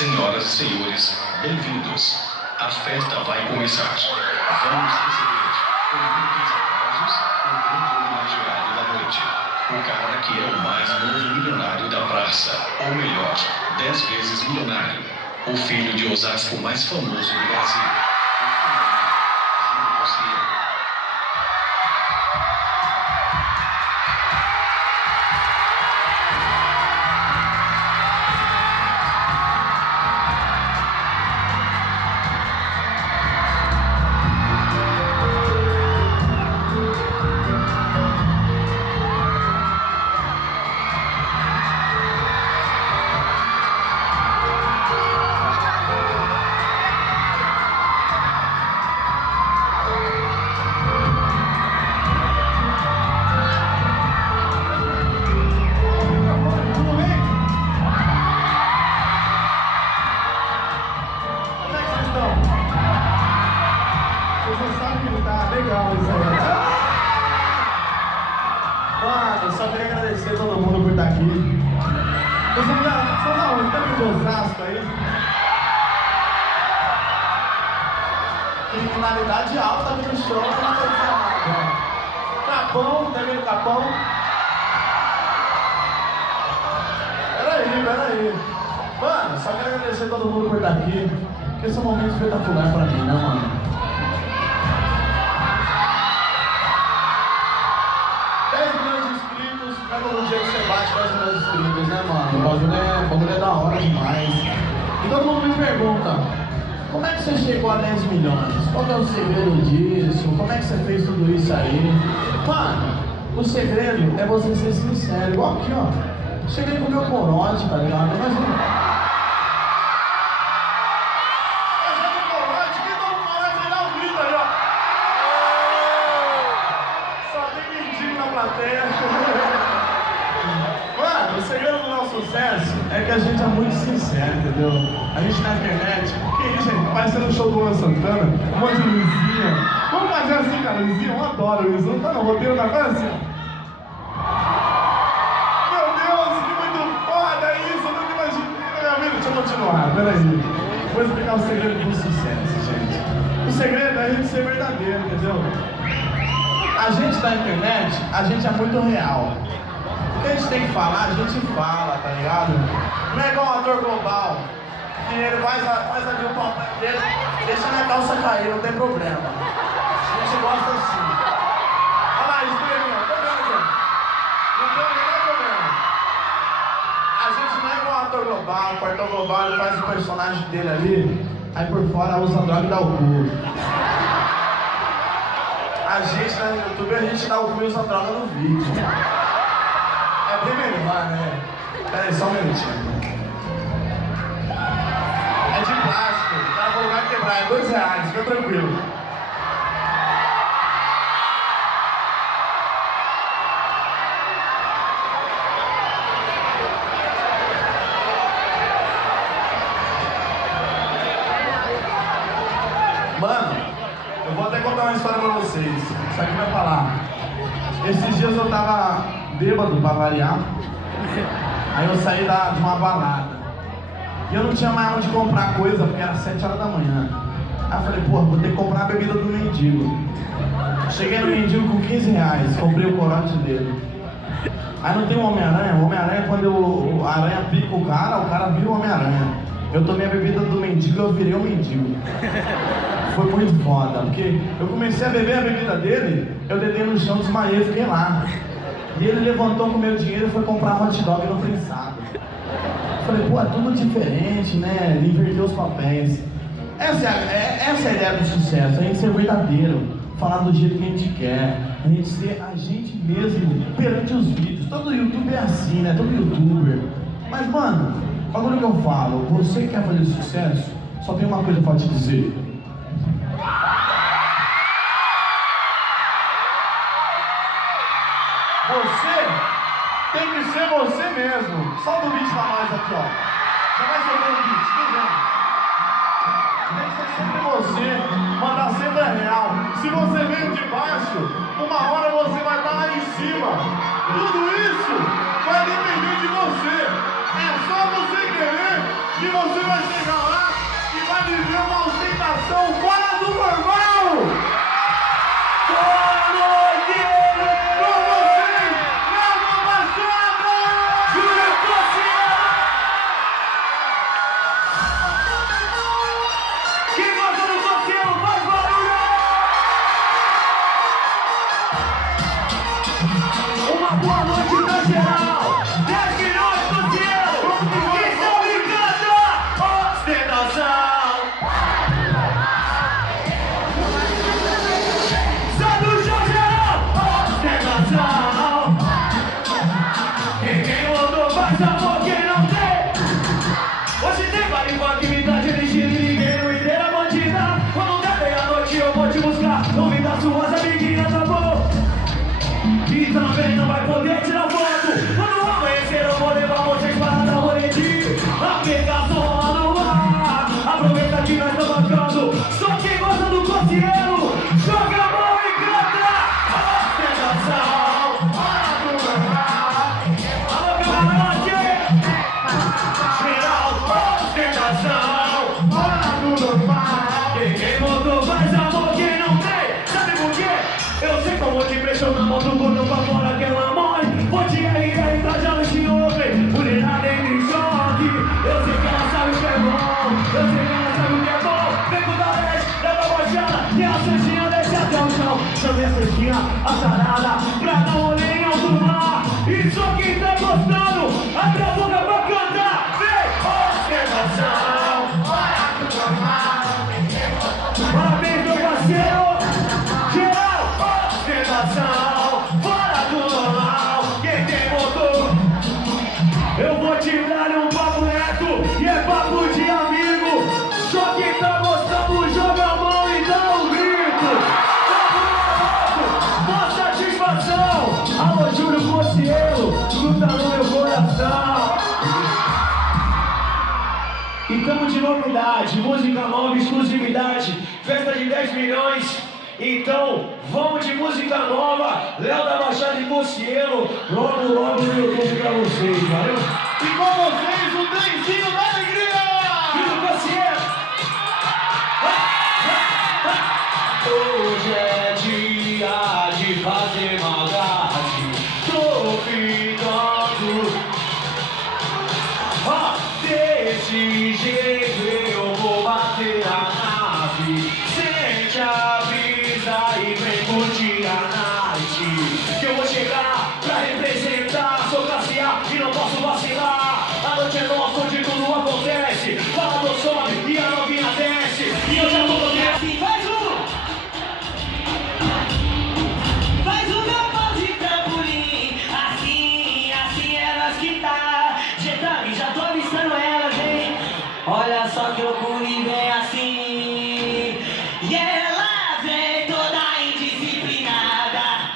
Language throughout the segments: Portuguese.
Senhoras e senhores, bem-vindos. A festa vai começar. Vamos receber, com muitos aplausos, o grande homenageado da noite. O cara que é o mais novo milionário da praça. Ou melhor, 10 vezes milionário. O filho de Osasco mais famoso do Brasil. Júlio Cossiero. Mano, só queria agradecer a todo mundo por estar aqui. Vocês são da onde? Tá de Osasco aí? Criminalidade alta aqui no show, não vai dizer nada. Capão, tá vendo Capão? Peraí. Mano, só quero agradecer a todo mundo por estar aqui. Porque esse é um momento espetacular pra mim, né, mano? 10 milhões de inscritos, não é no dia que você bate 10 milhões de inscritos, né, mano? O bagulho é da hora demais. E todo mundo me pergunta, como é que você chegou a 10 milhões? Qual que é o segredo disso? Como é que você fez tudo isso aí? Mano, o segredo é você ser sincero. Igual aqui, ó. Cheguei com o meu corote, tá ligado? Mas mano, o segredo do nosso sucesso é que a gente é muito sincero, entendeu? A gente na internet, que isso, gente? Parecendo um show do Luan Santana, um monte de luzinha. Vamos fazer assim, cara, luzinha, eu adoro isso. Não tá no roteiro da coisa assim, ó. Meu Deus, que muito foda isso, eu nunca imaginei na minha vida. Deixa eu continuar, peraí. Vou explicar o segredo do sucesso, gente. O segredo é a gente ser verdadeiro, entendeu? A gente da internet, a gente é muito real. O que a gente tem que falar, a gente fala, tá ligado? Não é igual um ator global, que ele faz ali o papel dele, deixa minha calça cair, não tem problema. A gente gosta assim. Olha lá, isso aí, ó, tô vendo aqui. Não tem o menor problema. A gente não é igual um ator global, o ator global ele faz o personagem dele ali, aí por fora usa droga e dá o cu. A gente no YouTube, a gente dá o cu e usa droga no vídeo. É bem melhor, né? Pera aí, só um minutinho. É de plástico, o cara falou vai quebrar, é R$2, fica tranquilo. Mano, eu vou até contar uma história pra vocês. Isso aqui vai falar. Esses dias eu tava bêbado pra variar. Aí eu saí de uma balada. E eu não tinha mais onde comprar coisa, porque era 7 horas da manhã. Aí eu falei, pô, vou ter que comprar a bebida do mendigo. Cheguei no mendigo com R$15, comprei o corote dele. Aí não tem o Homem-Aranha? O Homem-Aranha, quando a aranha pica o cara vira o Homem-Aranha. Eu tomei a bebida do mendigo e eu virei o mendigo. Foi muito foda, porque eu comecei a beber a bebida dele, eu deitei no chão, desmaiei, fiquei lá. E ele levantou com o meu dinheiro e foi comprar hot dog no prensado. Falei, pô, é tudo diferente, né? Ele inverteu os papéis. Essa é a ideia do sucesso, a gente ser verdadeiro, falar do jeito que a gente quer, a gente ser a gente mesmo perante os vídeos. Todo YouTube é assim, né? Todo youtuber. Mas, mano, o bagulho que eu falo, você que quer fazer sucesso, só tem uma coisa pra te dizer. Você tem que ser você mesmo. Solta o beat pra nós aqui, ó. Já vai soltando o beat, tá vendo? Tem que ser sempre você, mandar sempre a real. Se você veio de baixo, uma hora você vai estar lá em cima. Tudo isso vai depender de você. É só você querer E você vai chegar lá e vai viver uma ostentação fora do normal! Boa noite! Com vocês, Léo Machado! Júlio Cossielo! Quem gosta do Cossielo, faz barulho! Uma boa noite pra geral! 10 milhões, Cossielo! Estão brincando! Ostentação! Sai do chão, geral! Ostentação! Quem mandou faz amor, quem não tem? Hoje tem vale com atividade, elixir e ninguém no inteira bandida. Quando der meia-noite eu vou te buscar. Não me dá suas amiguinhas, tá bom? E também não vai poder tirar foto. Quando amanhecer eu vou levar vocês para dar rolete. A pegação no ar. Aproveita que nós estamos tocando. Só quem gosta do Cossielo, joga a mão e canta. Ostentação. Alô, camarote. Geral, ostentação. Hora do normal. Quem mandou faz amor, quem não tem. Sabe por quê? Eu sei como te pressionar, bota o botão pra fora que ela morre. Vou te ir pra já no chinofre. Mulherada entra em choque. Eu sei que ela sabe o que é bom. Eu sei que ela sabe o que é bom. Vem com o da leste, leva a bochada. E a santinha desce até o chão. Chame a santinha, a sarada, pra dar um olho em alto mar. E só quem tá gostando, abre a boca pra cantar. Vem, ostentação. Hora do normal. Parabéns, meu parceiro. Ostentação, fora do normal. Quem tem motor? Eu vou te dar um papo reto e é papo de amigo. Só quem tá gostando, joga a mão e dá um grito. Boa satisfação. Alô, Júlio Cossielo, gruda no meu coração. E tamo de novidade, música nova, exclusividade, festa de 10 milhões. Então, vamos de música nova, Léo da Baixada e Cossielo, logo no YouTube pra vocês, valeu? E com vocês, o trenzinho da alegria! Júlio Cossielo! Hoje é dia de fazer maldade, tô ficando. Desse jeito eu vou bater a nave, sente a e vem curtir a night. Que eu vou chegar pra representar. Sou classe A e não posso vacilar. A noite é nossa, onde tudo acontece. Fala do sobe e a novinha desce. E eu já vou poder assim. Faz o meu pau de trampolim. Assim, assim é nós que tá. Getami, já tô avistando elas, hein. Olha só que loucura e vem assim. E ela vem toda indisciplinada.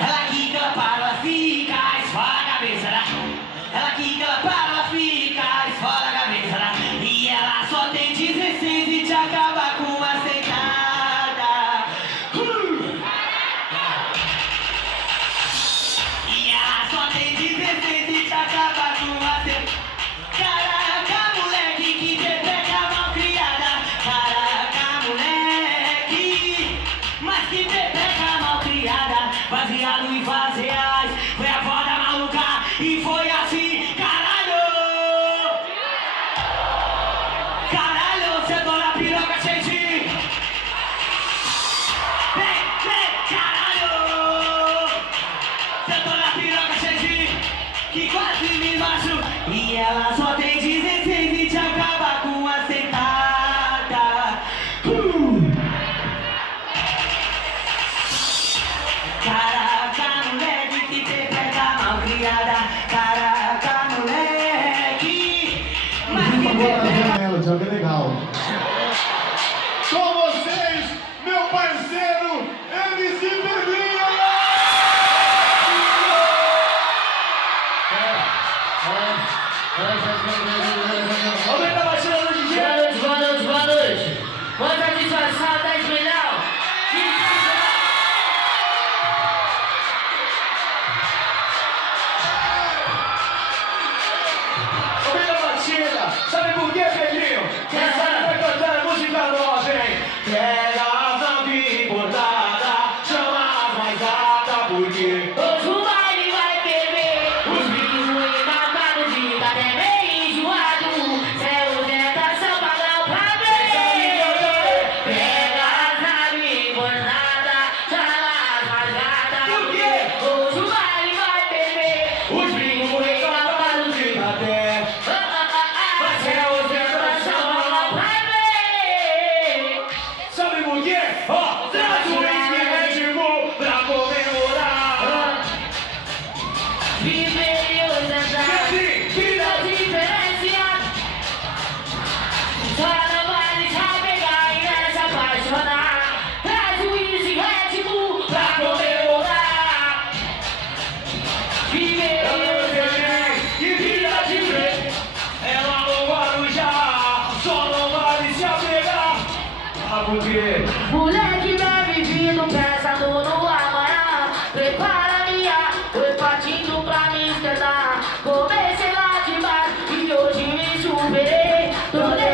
Ela quica, ela para, fica, esfola a cabeça. Ela quica, ela para, fica, esfola a cabeça. E ela só tem 16 e te acaba com uma sentada. E ela só tem 16 e te acaba com uma sentada. Caraca, moleque, que pepeca mal criada. Caraca, moleque, mas que pepeca mal criada. Baseado em fazeais, foi a foda maluca e foi assim, caralho. Caralho, cê dona piroca, gente. Vem, caralho. Cê dona piroca, gente, que quase me macho. E ela só tem 16 e te acaba com uma sentada. Caraca, moleque, que pepeca mal criada. Caraca, moleque, mas que pepeca. Ela, joga legal. Com vocês, meu parceiro, MC Pedrinho! Aumenta a batida do DJ. Boa noite. Manda disfarçar 10 milhões. falava o quê? Moleque bebe vindo pensando no amanhã. Prepara minha, foi partindo pra me esquentar. Comecei lá de baixo e hoje me superei. Tô